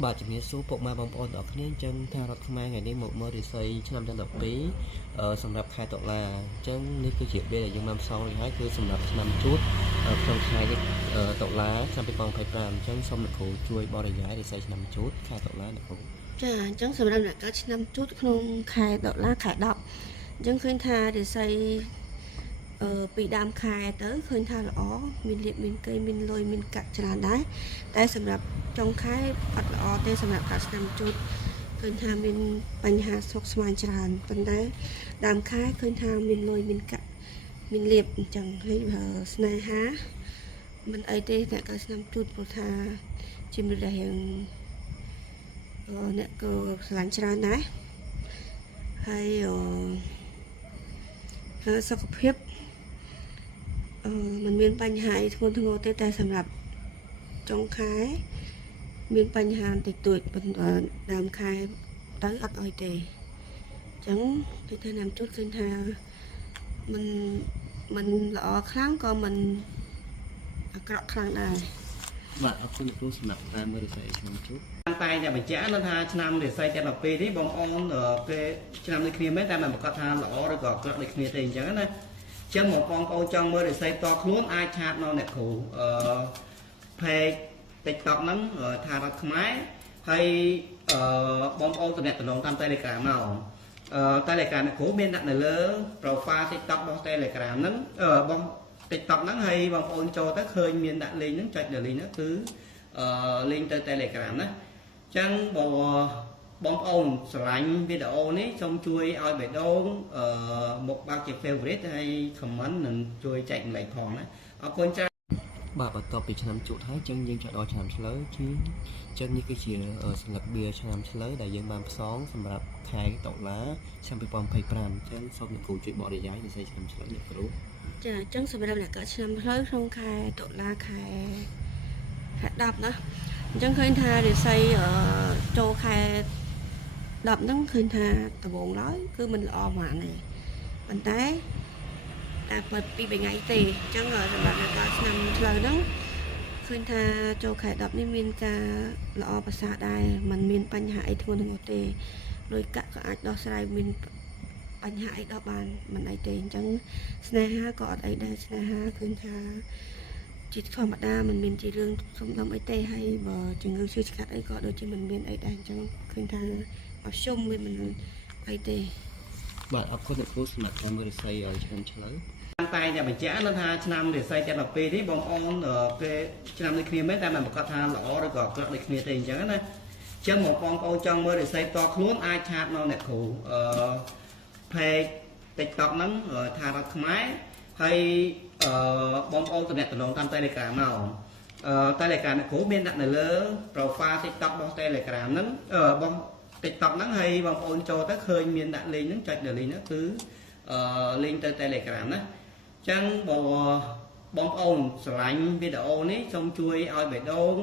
បាទជំរាបសួរពុកម៉ែបងប្អូនទាំងអស់គ្នាអញ្ចឹងថារដ្ឋខ្មែរថ្ងៃនេះមកមើលរិស័យឆ្នាំ12សម្រាប់ខែតុលាអញ្ចឹងនេះគឺជាពេលដែលយើងបានផ្សងរួចហើយគឺសម្រាប់ឆ្នាំជូតក្នុងខែតុលាឆ្នាំ2025អញ្ចឹងសូមលោកគ្រូជួយបរិយាយរិស័យឆ្នាំជូតខែតុលាលោកគ្រូចាអញ្ចឹងសម្រាប់អ្នកកើតឆ្នាំជូតក្នុងខែដុល្លារខែ10អញ្ចឹងឃើញថារិស័យពីដើមខែទៅឃើញថាល្អមានលៀបមានកេរមានលុយមានកាក់ច្រើនដែរតែសម្រាប់ចុងខែអត់ល្អទេសម្រាប់កើតឆ្នាំជូតឃើញថាមានបញ្ហាស្មុគស្មាញច្រើនប៉ុន្តែដើមខែឃើញថាមានលុយមានកាក់មានលៀបអញ្ចឹងហើយស្នេហាមិនអីទេអ្នកកើតឆ្នាំជូតព្រោះថាជំនឿដែលយើងអ្នកក៏ស្រឡាញ់ច្រើនដែរហើយសុខភាពมันមានបញ្ហាធ្ងន់ធ្ងរទេតែសម្រាប់ចុងខែមានបញ្ហាតិចតួចដើមខែទៅអត់អីទេអញ្ចឹងគេថាណាំជូតឃើញថាมันល្អខ្លាំងក៏มันអាក្រក់ខ្លាំងដែរបាទអរគុណលោកគ្រូសម្រាប់តាមមើលរិស័យឆ្នាំជូតតែតែបញ្ជាក់នៅថាឆ្នាំរិស័យទាំង12នេះបងប្អូនគេឆ្នាំនេះគ្នាមែនតែមិនប្រកាសថាល្អឬក៏អាក្រក់ដូចគ្នាទេអញ្ចឹងណាចឹងមកបងប្អូនចង់មើលរិស័យតខ្លួនអាចឆាតមកអ្នកគ្រូpage TikTok ហ្នឹងថារដ្ឋខ្មែរហើយបងប្អូនតំណែងតាម Telegram មកTelegram អ្នកគ្រូមានដាក់នៅលើ profile TikTok របស់ Telegram ហ្នឹងបង TikTok ហ្នឹងហើយបងប្អូនចូលទៅឃើញមានដាក់លេងហ្នឹងចុចលើលេងហ្នឹងគឺលេងទៅ Telegram ណាចឹងបងប្អូនស្រឡាញ់វីដេអូនេះសូមជួយឲ្យបេះដូងមកបាក់ជា favorite ហើយ comment និងជួយចែកម្លែកផងណាអរគុណច្រើនបាទបន្ទាប់ពីឆ្នាំជូតហើយចឹងយើងចូលដល់ឆ្នាំឆ្លូវចឹងនេះគឺជាសញ្ញាបៀឆ្នាំឆ្លូវដែលយើងបានផ្សងសម្រាប់ខែតុលាឆ្នាំ2025ចឹងសូមលោកគ្រូជួយបរិយាយរិស័យឆ្នាំឆ្លូវលោកគ្រូចាអញ្ចឹងសម្រាប់អ្នកកើតឆ្នាំឆ្លូវក្នុងខែតុលាខែ10ណាអញ្ចឹងឃើញថារិស័យចូលខែ10ហ្នឹងឃើញថាដំបូងឡើយគឺមិនល្អហ្មងទេប៉ុន្តែពិតពីថ្ងៃទេអញ្ចឹងសម្រាប់អ្នកកើតឆ្នាំឆ្លូវហ្នឹងឃើញថាចូលខែ10នេះមានការល្អប្រសើរដែរมันមានបញ្ហាអីធ្ងន់ធ្ងរទេលុយកាក់ក៏អាចដោះស្រាយមានបញ្ហាអីដោះបានមិនអីទេអញ្ចឹងស្នេហាក៏អត់អីដែរស្នេហាឃើញថាជាធម្មតាมันមានជារឿងសំដុំអីទេហើយបើជំងឺឈឺឆ្កាត់អីក៏ដូចជាมันមានអីដែរអញ្ចឹងឃើញថាអត់ชุ่មវាមិនអីទេបាទអរគុណលោកគ្រូសម្រាប់ការមើលរិស័យឆ្នាំឆ្លូវតែតែបញ្ជាក់នៅថាឆ្នាំរិស័យទាំង12នេះបងប្អូនគេឆ្នាំនេះគ្នាមែនតែមិនប្រកាសថាល្អឬក៏អាក្រក់ដូចគ្នាទេអញ្ចឹងណាចឹងមកបងប្អូនចង់មើលរិស័យតខ្លួនអាចឆាតមកអ្នកគ្រូpage TikTok ហ្នឹងថារដ្ឋខ្មែរហើយបងប្អូនតំណែងតាម Telegram មកTelegram អ្នកគ្រូមានដាក់នៅលើ profile TikTok របស់ Telegram ហ្នឹងបង TikTok ហ្នឹងហើយបងប្អូនចូលទៅឃើញមានដាក់លេងហ្នឹងចុចលើលេងហ្នឹងគឺលេងទៅ Telegram ណាចឹងបងប្អូនស្រឡាញ់វីដេអូនេះសូមជួយឲ្យបេះដូង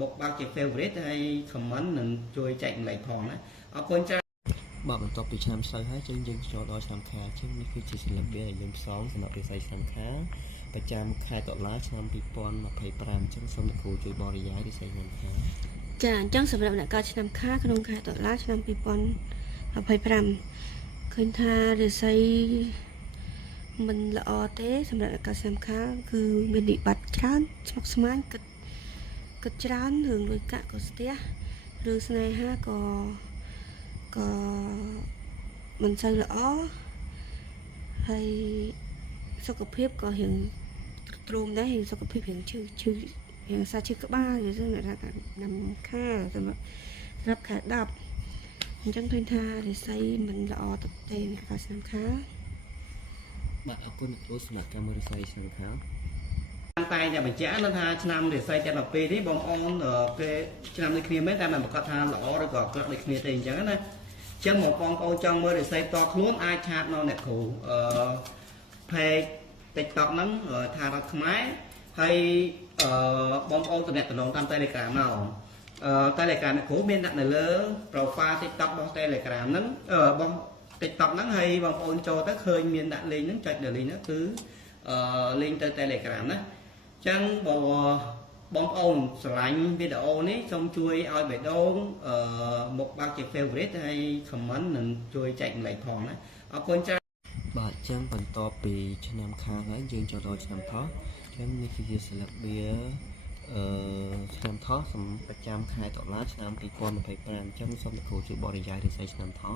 មកបាក់ជា favorite ហើយ comment និងជួយចែកម្លែកផងណាអរគុណច្រើនបាទបន្ទាប់ពីឆ្នាំឆ្លូវហើយយើងចូលដល់ឆ្នាំខាលចឹងនេះគឺជាសិល្បៈដែលយើងផ្សងសម្រាប់រិស័យឆ្នាំខាលប្រចាំខែតុលាឆ្នាំ2025ចឹងសូមលោកគ្រូជួយបរិយាយរិស័យឆ្នាំខាលចាអញ្ចឹងសម្រាប់អ្នកកើតឆ្នាំខាលក្នុងខែតុលាឆ្នាំ2025ឃើញថារិស័យមិនល្អទេសម្រាប់អ្នកកើតឆ្នាំខាលគឺមានវិបត្តិច្រើនស្មុគស្មាញគិតច្រើនរឿងលុយកាក់ក៏ស្ទះរឿងស្នេហាក៏មិនសូវល្អហើយសុខភាពក៏រៀងទ្រូងដែររៀងសុខភាពរៀងឈឺរៀងសាឈឺក្បាលឬអ្នកថាnămខាលសម្រាប់ខែ10អញ្ចឹងឃើញថារិស័យមិនល្អទេអ្នកកើតឆ្នាំខាលបាទអរគុណលោកគ្រូសម្រាប់ការមើលរិស័យឆ្នាំខាលតែតែបញ្ជាក់នៅថាឆ្នាំរិស័យទាំង12នេះបងប្អូនគេឆ្នាំនេះគ្នាមែនតែមិនប្រកាសថាល្អឬក៏អាក្រក់ដូចគ្នាទេអញ្ចឹងណាចឹងមកបងប្អូនចង់មើលរិស័យតខ្លួនអាចឆាតមកអ្នកគ្រូpage TikTok ហ្នឹងថារដ្ឋខ្មែរហើយបងប្អូនតំណែងតាម Telegram មកTelegram អ្នកគ្រូមានដាក់នៅលើ profile TikTok របស់ Telegram ហ្នឹងបង TikTok ហ្នឹងហើយបងប្អូនចូលទៅឃើញមានដាក់លេងហ្នឹងចុចលើលេងហ្នឹងគឺលេងទៅ Telegram ណាចឹងបង បងប្អូនស្រឡាញ់វីដេអូនេះសូមជួយឲ្យបេះដូងមកបើកជា favorite ហើយ comment និងជួយចែកម្លែកផងណាអរគុណច្រើនបាទចឹងបន្ទាប់ពីឆ្នាំខាងហើយយើងចូលដល់ឆ្នាំថោះចឹងនេះគឺជាសិល្បៈឆ្នាំថោះសម្រាប់ប្រចាំខែតុលាឆ្នាំ2025ចឹងសូមលោកគ្រូជួយបរិយាយរិស័យឆ្នាំថោះ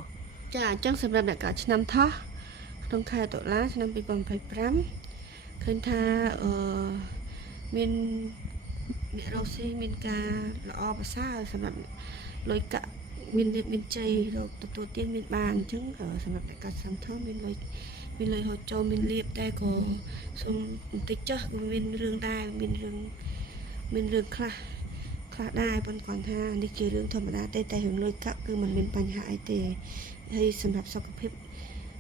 ចាអញ្ចឹងសម្រាប់អ្នកកើតឆ្នាំថោះក្នុងខែតុលាឆ្នាំ2025ឃើញថាមានអ្នករកស៊ីមានការល្អប្រសើរសម្រាប់លុយកាក់មានលៀបមានជ័យរកទទួលទានមានបានអញ្ចឹងសម្រាប់អ្នកកើតឆ្នាំថោះមានលុយហូតចូលមានលៀបតែក៏សូមបន្តិចចុះមានរឿងដែរមានរឿងខ្លះដែរប៉ុន្តែគាត់ថានេះជារឿងធម្មតាទេតែរឿងលុយកាក់គឺมันមានបញ្ហាអីទេហើយសម្រាប់សុខភាព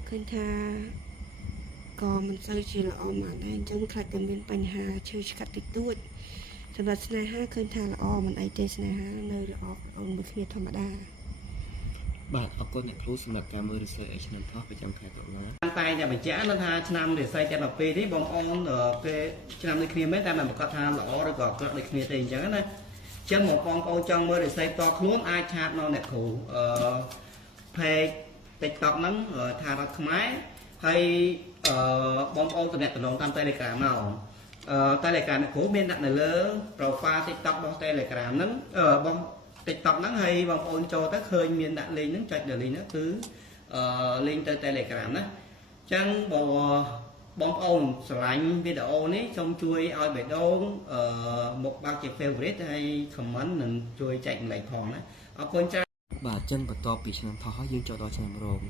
ឃើញថាក៏មិនសូវជាល្អមកដែរអញ្ចឹងខ្លាចតែមានបញ្ហាឈឺឆ្កាត់តិចតួចសម្រាប់ស្នេហាឃើញថាល្អមិនអីទេស្នេហានៅល្អអូនមួយគ្នាធម្មតាបាទអរគុណអ្នកគ្រូសម្រាប់ការមើលរិស័យឆ្នាំថោះប្រចាំខែតុលាតែតែបញ្ជាក់ថាឆ្នាំរិស័យទាំង12នេះបងប្អូនគេឆ្នាំនេះគ្នាមែនតែមិនប្រកាសថាល្អឬក៏អាក្រក់ដូចគ្នាទេអញ្ចឹងណាចឹងមកបងប្អូនចង់មើលរិស័យតខ្លួនអាចឆាតនៅអ្នកគ្រូpage TikTok ហ្នឹងថារដ្ឋខ្មែរហើយបងប្អូនតំណតំណងតាម Telegram មកTelegram អ្នកគ្រូមានដាក់នៅលើ profile TikTok របស់ Telegram ហ្នឹងបង TikTok ហ្នឹងហើយបងប្អូនចូលទៅឃើញមានដាក់លេងហ្នឹងចុចដល់លេងហ្នឹងគឺលេងទៅ Telegram ណាអញ្ចឹងបងប្អូនស្រឡាញ់វីដេអូនេះសូមជួយឲ្យបេះដូងមកបើកជា favorite ហើយ comment និងជួយចែកម្លែកផងណាអរគុណច្រើនបាទចឹងបន្ទាប់ពីឆ្នាំថោះហើយយើងចូលដល់ឆ្នាំរោង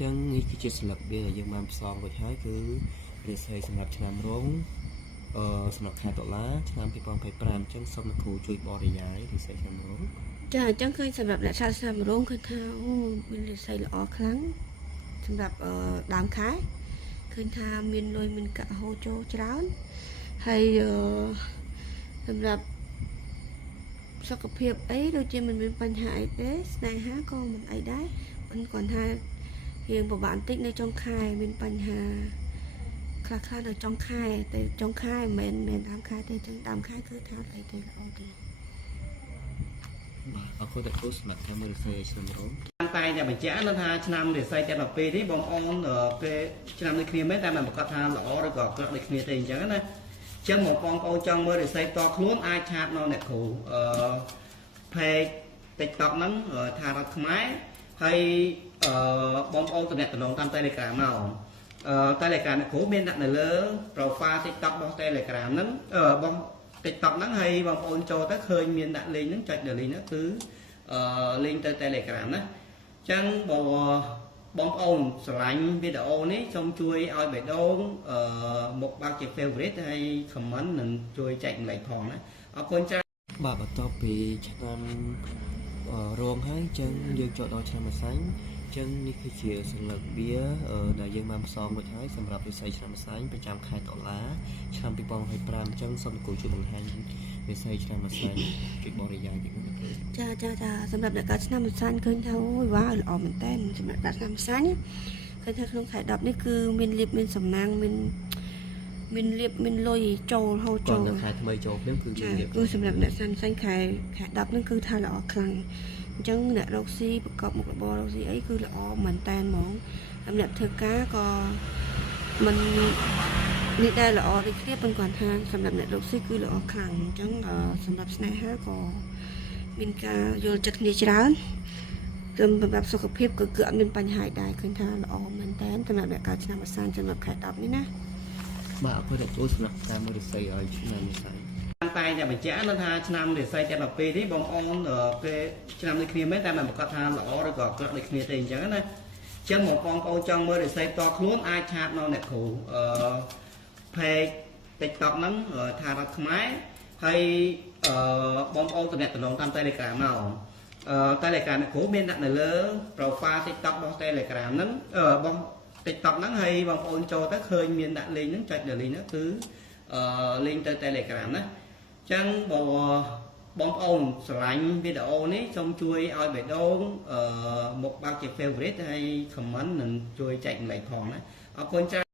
ចឹងនេះគឺជាស្លឹកវាដែលយើងបានផ្សងរួចហើយគឺរិស័យសម្រាប់ឆ្នាំរោងសម្រាប់ខែតុលាឆ្នាំ2025ចឹងសូមលោកគ្រូជួយបរិយាយរិស័យឆ្នាំរោងចាអញ្ចឹងឃើញសម្រាប់អ្នកឆ្នាំរោងឃើញថាអូមានរិស័យល្អខ្លាំងសម្រាប់ដើមខែឃើញថាមានលុយមានកាក់ហូរចូលច្រើនហើយសម្រាប់សុខភាពអីដូចជាមិនមានបញ្ហាអីទេស្នេហាក៏មិនអីដែរមិនគាត់ថារៀងពិបាកបន្តិចនៅចុងខែមានបញ្ហាខ្លះនៅចុងខែតែចុងខែមិនមែនដើមខែទេចឹងដើមខែគឺថាអីទេល្អទេបាទអរគុណដល់គ្រូសម្រាប់ការមើលរិស័យឆ្នាំរោងតែតែបញ្ជាក់ថាឆ្នាំរិស័យទាំង12នេះបងប្អូនគេឆ្នាំនេះគ្នាមែនតែមិនប្រកាសថាល្អឬក៏អាក្រក់ដូចគ្នាទេអញ្ចឹងណាចឹងមកបងប្អូនចង់មើលរិស័យតខ្លួនអាចឆាតនៅអ្នកគ្រូpage TikTok ហ្នឹងថារដ្ឋខ្មែរហើយបងប្អូនតំណតំណងតាម Telegram មកTelegram អ្នកគ្រូមានដាក់នៅលើ profile TikTok របស់ Telegram ហ្នឹងបង TikTok ហ្នឹងហើយបងប្អូនចូលទៅឃើញមានដាក់លេងហ្នឹងចុចដល់លេងហ្នឹងគឺលេងទៅ Telegram ណាអញ្ចឹងបងប្អូនស្រឡាញ់វីដេអូនេះសូមជួយឲ្យបេះដូងមកបើកជា favorite ហើយ comment និងជួយចែកម្លែកផងណាអរគុណច្រើនបាទបន្ទាប់ពីឆ្នាំរោងហើយចឹងយើងចូលដល់ឆ្នាំម្សាញ់ចឹងនេះគឺជាសញ្ញាវាដែលយើងបានផ្សំរួចហើយសម្រាប់វិស័យឆ្នាំម្សាញ់ប្រចាំខែតុលាឆ្នាំ2025ចឹងសូមលោកគ្រូជួយបង្ហាញវិស័យឆ្នាំម្សាញ់ជួយបរិយាយជាមុនចាសម្រាប់អ្នកកើតឆ្នាំម្សាញ់ឃើញថាអូយវ៉ាល្អមែនតើសម្រាប់អ្នកឆ្នាំម្សាញ់ឃើញថាក្នុងខែ10នេះគឺមានលៀបមានសំណាងមានលៀបមានលុយចូលហូរចូលខែថ្មីចូលភ្លាមគឺមានលៀបគឺសម្រាប់អ្នកឆ្នាំម្សាញ់ខែ10ហ្នឹងគឺថាល្អខ្លាំងអញ្ចឹងអ្នករកស៊ីប្រកបមុខរបររកស៊ីអីគឺល្អមែនតើហ្មងសម្រាប់ធ្វើការក៏មិននេះដែរល្អដូចគ្នាប៉ុន្តែគាត់ថាសម្រាប់អ្នករកស៊ីគឺល្អខ្លាំងអញ្ចឹងសម្រាប់ស្នេហាក៏មានការយល់ចិត្តគ្នាច្រើនសម្រាប់សុខភាពគឺអត់មានបញ្ហាដែរឃើញថាល្អមែនតើសម្រាប់អ្នកកើតឆ្នាំម្សាញ់សម្រាប់ខែ10នេះណាបាទអរគុណដល់គ្រូសម្រាប់ការមើលរិស័យឲ្យឆ្នាំម្សាញ់តែតែបញ្ជាក់ថាឆ្នាំរិស័យទាំង12នេះបងប្អូនគេឆ្នាំនេះគ្នាមែនតែមិនប្រកាសថាល្អឬក៏អាក្រក់ដូចគ្នាទេអញ្ចឹងណាចឹងមកបងប្អូនចង់មើលរិស័យតខ្លួនអាចឆាតនៅអ្នកគ្រូpage TikTok ហ្នឹងថារដ្ឋខ្មែរហើយបងប្អូនតំណតំណងតាម Telegram មកTelegram អ្នកគ្រូមានដាក់នៅលើ profile TikTok របស់ Telegram ហ្នឹងបង TikTok ហ្នឹងហើយបងប្អូនចូលទៅឃើញមានដាក់លេងហ្នឹងចុចដល់លេងហ្នឹងគឺលេងទៅ Telegram ណាអញ្ចឹងបងប្អូនស្រឡាញ់វីដេអូនេះសូមជួយឲ្យបេះដូងមកបើកជា favorite ហើយ comment និងជួយចែកម្លែកផងណាអរគុណច្រើន